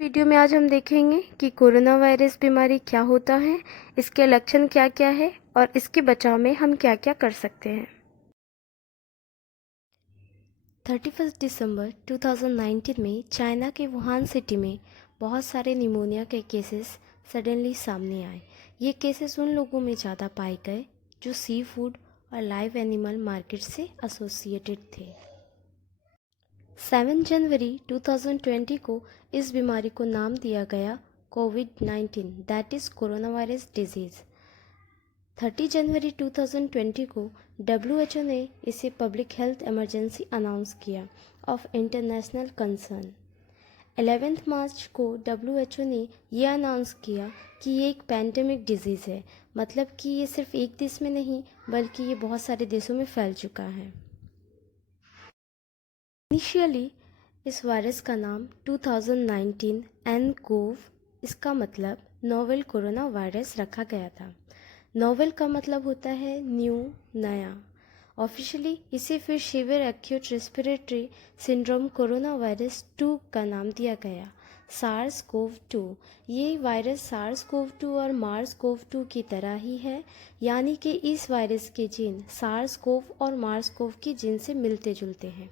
Video में आज हम देखेंगे कि कोरोना वायरस बीमारी क्या होता है, इसके लक्षण क्या क्या है और इसके बचाव में हम क्या क्या कर सकते हैं। 31 दिसंबर 2019 में चाइना के वुहान सिटी में बहुत सारे निमोनिया के केसेस सडनली सामने आए। ये केसेस उन लोगों में ज़्यादा पाए गए जो सी फूड और लाइव एनिमल मार्केट से एसोसिएटेड थे। 7 जनवरी 2020 को इस बीमारी को नाम दिया गया कोविड-19 that is corona virus disease. 30 जनवरी 2020 को WHO ने इसे पब्लिक हेल्थ इमरजेंसी अनाउंस किया ऑफ इंटरनेशनल कंसर्न। 11 मार्च को WHO ने यह अनाउंस किया कि ये एक पैंडेमिक डिजीज़ है, मतलब कि ये सिर्फ एक देश में नहीं बल्कि ये बहुत सारे देशों में फैल चुका है। इनिशियली इस वायरस का नाम 2019 nCoV इसका मतलब नोवेल कोरोना वायरस रखा गया था। नोवेल का मतलब होता है न्यू, नया। ऑफिशियली इसे फिर severe acute respiratory syndrome corona virus 2 का नाम दिया गया, सार्स कोव 2। ये वायरस सार्स कोव 2 और मार्स कोव 2 की तरह ही है, यानी कि इस वायरस के जीन सार्स कोव और मार्स कोव की जीन से मिलते जुलते हैं।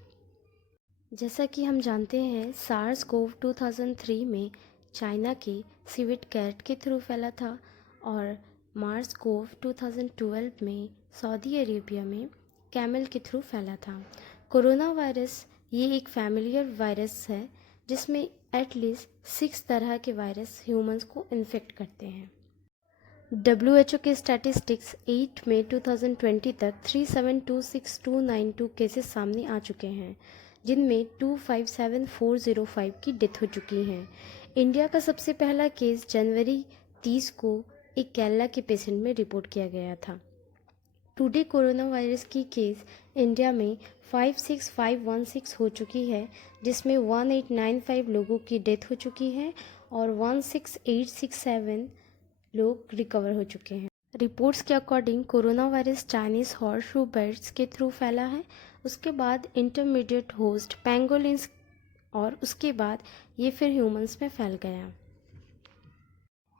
जैसा कि हम जानते हैं, सार्स कोव 2003 में चाइना के सिविट कैट के थ्रू फैला था और मार्स कोव 2012 में सऊदी अरेबिया में कैमल के थ्रू फैला था। कोरोना वायरस ये एक फैमिलियर वायरस है जिसमें एटलीस्ट 6 तरह के वायरस ह्यूमंस को इन्फेक्ट करते हैं। WHO के स्टैटिस्टिक्स 8 मई 2020 तक 3726292 केसेस सामने आ चुके हैं, जिनमें 257405 की डेथ हो चुकी है। इंडिया का सबसे पहला केस जनवरी 30 को एक केरला के पेशेंट में रिपोर्ट किया गया था। टुडे कोरोना वायरस की केस इंडिया में 56516 हो चुकी है, जिसमें 1895 लोगों की डेथ हो चुकी है और 16867 लोग रिकवर हो चुके हैं। रिपोर्ट्स के according corona virus Chinese horse shoe birds के थ्रू फैला है, उसके बाद इंटरमीडिएट होस्ट पेंगोलिन्स और उसके बाद ये फिर ह्यूमंस में फैल गया।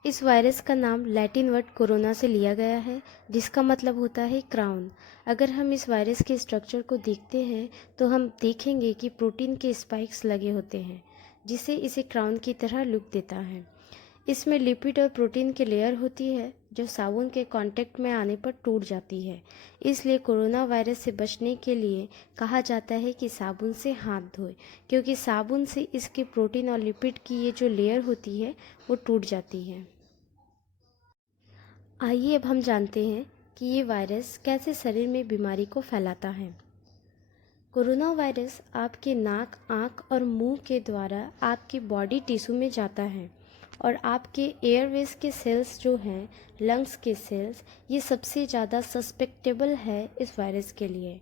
इस वायरस का नाम लैटिन वर्ड कोरोना से लिया गया है, जिसका मतलब होता है क्राउन। अगर हम इस वायरस के स्ट्रक्चर को देखते हैं तो हम देखेंगे कि प्रोटीन के स्पाइक्स लगे होते हैं, जिससे इसे क्राउन की तरह लुक देता है। इसमें लिपिड और प्रोटीन की लेयर होती है जो साबुन के कांटेक्ट में आने पर टूट जाती है। इसलिए कोरोना वायरस से बचने के लिए कहा जाता है कि साबुन से हाथ धोएं, क्योंकि साबुन से इसके प्रोटीन और लिपिड की ये जो लेयर होती है वो टूट जाती है। आइए अब हम जानते हैं कि ये वायरस कैसे शरीर में बीमारी को फैलाता है। कोरोना वायरस आपके नाक, आँख और मुंह के द्वारा आपकी बॉडी टिश्यू में जाता है और आपके एयरवेज के सेल्स जो हैं, लंग्स के सेल्स, ये सबसे ज़्यादा सस्पेक्टेबल है इस वायरस के लिए।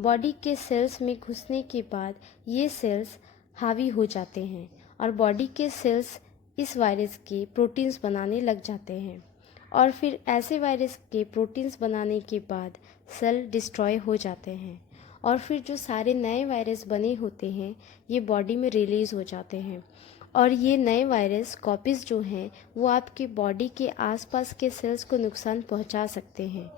बॉडी के सेल्स में घुसने के बाद ये सेल्स हावी हो जाते हैं और बॉडी के सेल्स इस वायरस के प्रोटीन्स बनाने लग जाते हैं और फिर ऐसे वायरस के प्रोटीन्स बनाने के बाद सेल डिस्ट्रॉय हो जाते हैं और फिर जो सारे नए वायरस बने होते हैं ये बॉडी में रिलीज़ हो जाते हैं और ये नए वायरस कॉपीज़ जो हैं वो आपके बॉडी के आसपास के सेल्स को नुकसान पहुंचा सकते हैं।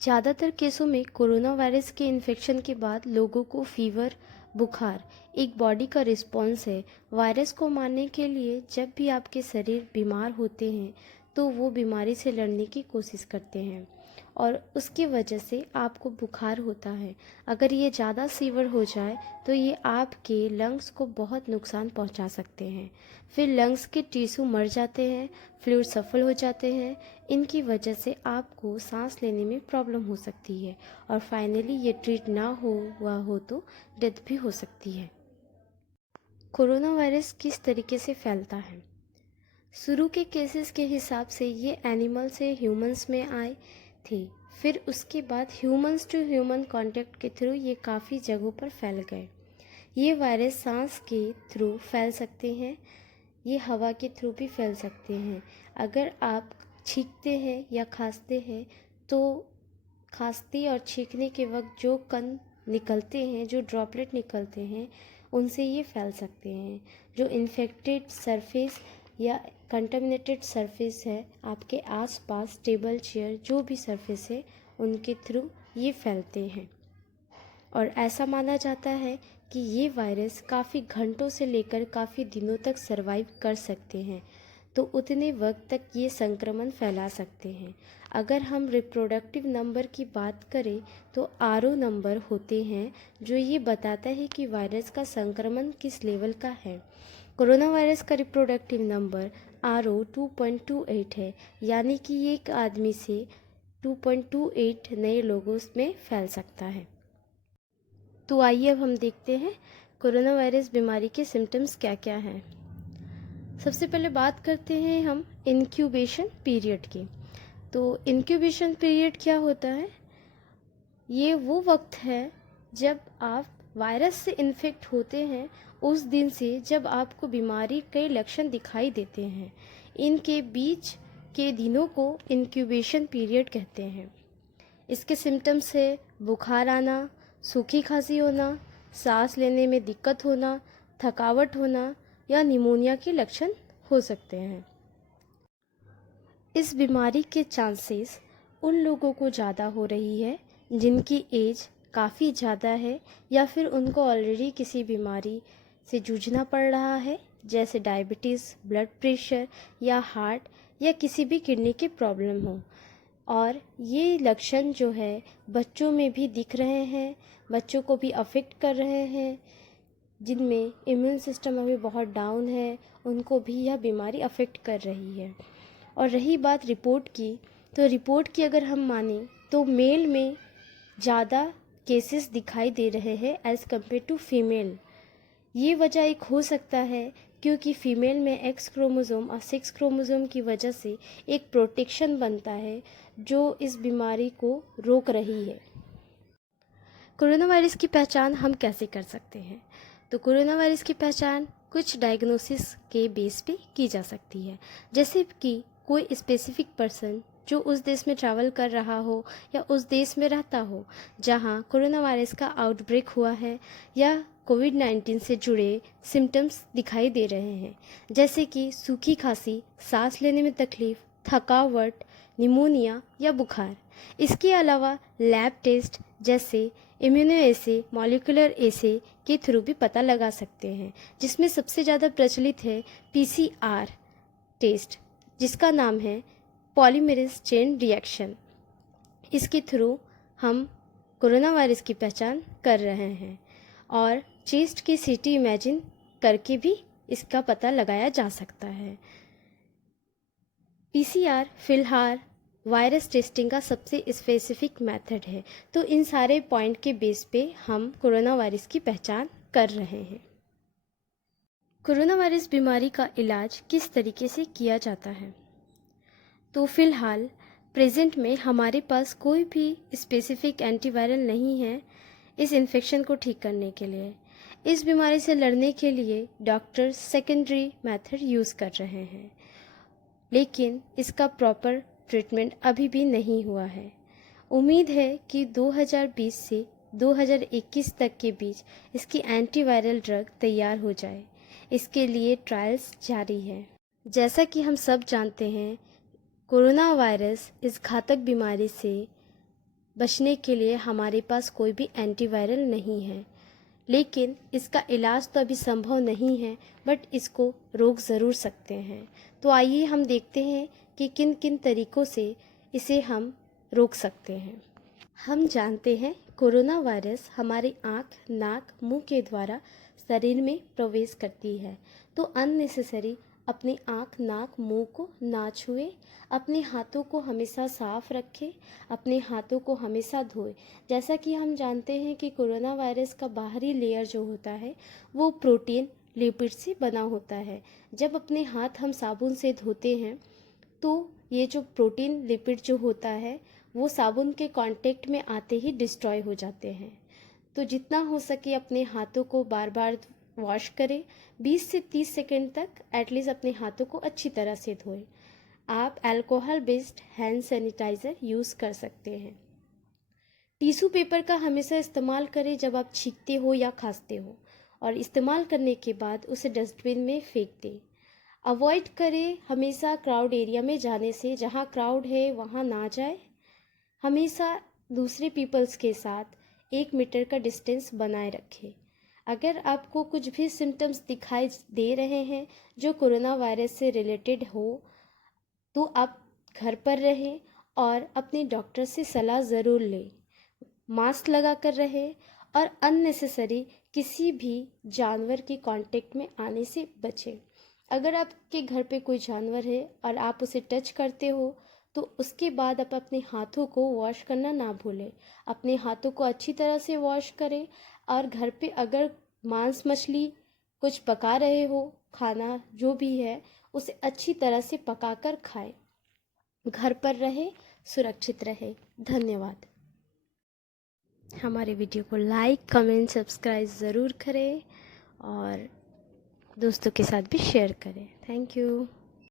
ज़्यादातर केसों में कोरोना वायरस के इन्फेक्शन के बाद लोगों को फीवर, बुखार एक बॉडी का रिस्पॉन्स है वायरस को मारने के लिए। जब भी आपके शरीर बीमार होते हैं तो वो बीमारी से लड़ने की कोशिश करते हैं और उसकी वजह से आपको बुखार होता है। अगर ये ज़्यादा सीवियर हो जाए तो ये आपके लंग्स को बहुत नुकसान पहुंचा सकते हैं। फिर लंग्स के टिश्यू मर जाते हैं, फ्लूइड सफल हो जाते हैं। इनकी वजह से आपको सांस लेने में प्रॉब्लम हो सकती है और फाइनली ये ट्रीट ना हुआ हो तो डेथ भी हो सकती है। कोरोना वायरस किस तरीके से फैलता है? शुरू के केसेस के हिसाब से ये एनिमल से ह्यूमंस में आए थे, फिर उसके बाद ह्यूमंस टू ह्यूमन कांटेक्ट के थ्रू ये काफ़ी जगहों पर फैल गए। ये वायरस सांस के थ्रू फैल सकते हैं, ये हवा के थ्रू भी फैल सकते हैं। अगर आप छींकते हैं या खांसते हैं तो खांसते और छींकने के वक्त जो कण निकलते हैं, जो ड्रॉपलेट निकलते हैं, उनसे ये फैल सकते हैं। जो इन्फेक्टेड सरफेस या कंटामिनेटेड सरफेस है आपके आसपास, टेबल चेयर जो भी सरफेस है उनके थ्रू ये फैलते हैं। और ऐसा माना जाता है कि ये वायरस काफ़ी घंटों से लेकर काफ़ी दिनों तक सरवाइव कर सकते हैं, तो उतने वक्त तक ये संक्रमण फैला सकते हैं। अगर हम रिप्रोडक्टिव नंबर की बात करें तो आरओ नंबर होते हैं जो ये बताता है कि वायरस का संक्रमण किस लेवल का है। कोरोना वायरस का रिप्रोडक्टिव नंबर आरओ 2.28 है, यानी कि ये एक आदमी से 2.28 नए लोगों में फैल सकता है। तो आइए अब हम देखते हैं कोरोना वायरस बीमारी के सिम्टम्स क्या क्या हैं। सबसे पहले बात करते हैं हम इंक्यूबेशन पीरियड की। तो इंक्यूबेशन पीरियड क्या होता है? ये वो वक्त है जब आप वायरस से इन्फेक्ट होते हैं उस दिन से जब आपको बीमारी के लक्षण दिखाई देते हैं, इनके बीच के दिनों को इंक्यूबेशन पीरियड कहते हैं। इसके सिम्टम्स है बुखार आना, सूखी खांसी होना, सांस लेने में दिक्कत होना, थकावट होना या निमोनिया के लक्षण हो सकते हैं। इस बीमारी के चांसेस उन लोगों को ज़्यादा हो रही है जिनकी एज काफ़ी ज़्यादा है या फिर उनको ऑलरेडी किसी बीमारी से जूझना पड़ रहा है, जैसे डायबिटीज़, ब्लड प्रेशर या हार्ट या किसी भी किडनी की प्रॉब्लम हो। और ये लक्षण जो है बच्चों में भी दिख रहे हैं, बच्चों को भी अफेक्ट कर रहे हैं, जिनमें इम्यून सिस्टम अभी बहुत डाउन है उनको भी यह बीमारी अफेक्ट कर रही है। और रही बात रिपोर्ट की, तो रिपोर्ट की अगर हम माने तो मेल में ज़्यादा केसेस दिखाई दे रहे हैं एज़ कम्पेयर टू फीमेल। ये वजह एक हो सकता है क्योंकि फीमेल में एक्स क्रोमोसोम और सेक्स क्रोमोसोम की वजह से एक प्रोटेक्शन बनता है जो इस बीमारी को रोक रही है। कोरोना वायरस की पहचान हम कैसे कर सकते हैं? तो कोरोना वायरस की पहचान कुछ डायग्नोसिस के बेस पे की जा सकती है, जैसे कि कोई स्पेसिफिक पर्सन जो उस देश में ट्रैवल कर रहा हो या उस देश में रहता हो जहां कोरोना वायरस का आउटब्रेक हुआ है या कोविड-19 से जुड़े सिम्टम्स दिखाई दे रहे हैं, जैसे कि सूखी खांसी, सांस लेने में तकलीफ, थकावट, निमोनिया या बुखार। इसके अलावा लैब टेस्ट जैसे इम्यूनो एसे, मॉलिक्यूलर एसे के थ्रू भी पता लगा सकते हैं, जिसमें सबसे ज़्यादा प्रचलित है पीसीआर टेस्ट, जिसका नाम है पॉलीमरेज चेन रिएक्शन। इसके थ्रू हम कोरोना वायरस की पहचान कर रहे हैं और चेस्ट की सीटी इमेजिन करके भी इसका पता लगाया जा सकता है। पीसीआर फिलहाल वायरस टेस्टिंग का सबसे स्पेसिफिक मेथड है, तो इन सारे पॉइंट के बेस पे हम कोरोना वायरस की पहचान कर रहे हैं। कोरोना वायरस बीमारी का इलाज किस तरीके से किया जाता है? तो फिलहाल प्रेजेंट में हमारे पास कोई भी स्पेसिफिक एंटीवायरल नहीं है इस इन्फेक्शन को ठीक करने के लिए। इस बीमारी से लड़ने के लिए डॉक्टर सेकेंडरी मेथड यूज़ कर रहे हैं, लेकिन इसका प्रॉपर ट्रीटमेंट अभी भी नहीं हुआ है। उम्मीद है कि 2020 से 2021 तक के बीच इसकी एंटीवायरल ड्रग तैयार हो जाए। इसके लिए ट्रायल्स जारी हैं। जैसा कि हम सब जानते हैं, कोरोना वायरस इस घातक बीमारी से बचने के लिए हमारे पास कोई भी एंटीवायरल नहीं है, लेकिन इसका इलाज तो अभी संभव नहीं है, बट इसको रोक ज़रूर सकते हैं। तो आइए हम देखते हैं कि किन किन तरीक़ों से इसे हम रोक सकते हैं। हम जानते हैं कोरोना वायरस हमारी आँख, नाक, मुंह के द्वारा शरीर में प्रवेश करती है, तो अननेसेसरी अपनी आँख, नाक, मुंह को ना छुए, अपने हाथों को हमेशा साफ रखें, अपने हाथों को हमेशा धोए। जैसा कि हम जानते हैं कि कोरोना वायरस का बाहरी लेयर जो होता है वो प्रोटीन लिपिड से बना होता है। जब अपने हाथ हम साबुन से धोते हैं तो ये जो प्रोटीन लिपिड जो होता है वो साबुन के कांटेक्ट में आते ही डिस्ट्रॉय हो जाते हैं। तो जितना हो सके अपने हाथों को बार बार वॉश करें, 20 से 30 सेकंड तक एटलीस्ट अपने हाथों को अच्छी तरह से धोएं। आप alcohol based hand sanitiser use कर सकते हैं। टिश्यू पेपर का हमेशा इस्तेमाल करें जब आप छींकते हो या खांसते हो, और इस्तेमाल करने के बाद उसे डस्टबिन में फेंक दें। अवॉइड करें हमेशा क्राउड एरिया में जाने से, जहाँ क्राउड है वहाँ ना जाए। हमेशा दूसरे पीपल्स के साथ 1 मीटर का डिस्टेंस बनाए रखें। अगर आपको कुछ भी सिम्टम्स दिखाई दे रहे हैं जो कोरोना वायरस से रिलेटेड हो, तो आप घर पर रहें और अपने डॉक्टर से सलाह ज़रूर लें। मास्क लगा कर रहें और अननेसेसरी किसी भी जानवर के कांटेक्ट में आने से बचें। अगर आपके घर पे कोई जानवर है और आप उसे टच करते हो तो उसके बाद आप अपने हाथों को वॉश करना ना भूलें। अपने हाथों को अच्छी तरह से वॉश करें और घर पे अगर मांस मछली कुछ पका रहे हो, खाना जो भी है उसे अच्छी तरह से पकाकर खाएं। घर पर रहे, सुरक्षित रहे। धन्यवाद। हमारे वीडियो को लाइक, कमेंट, सब्सक्राइब ज़रूर करें और दोस्तों के साथ भी शेयर करें। Thank you.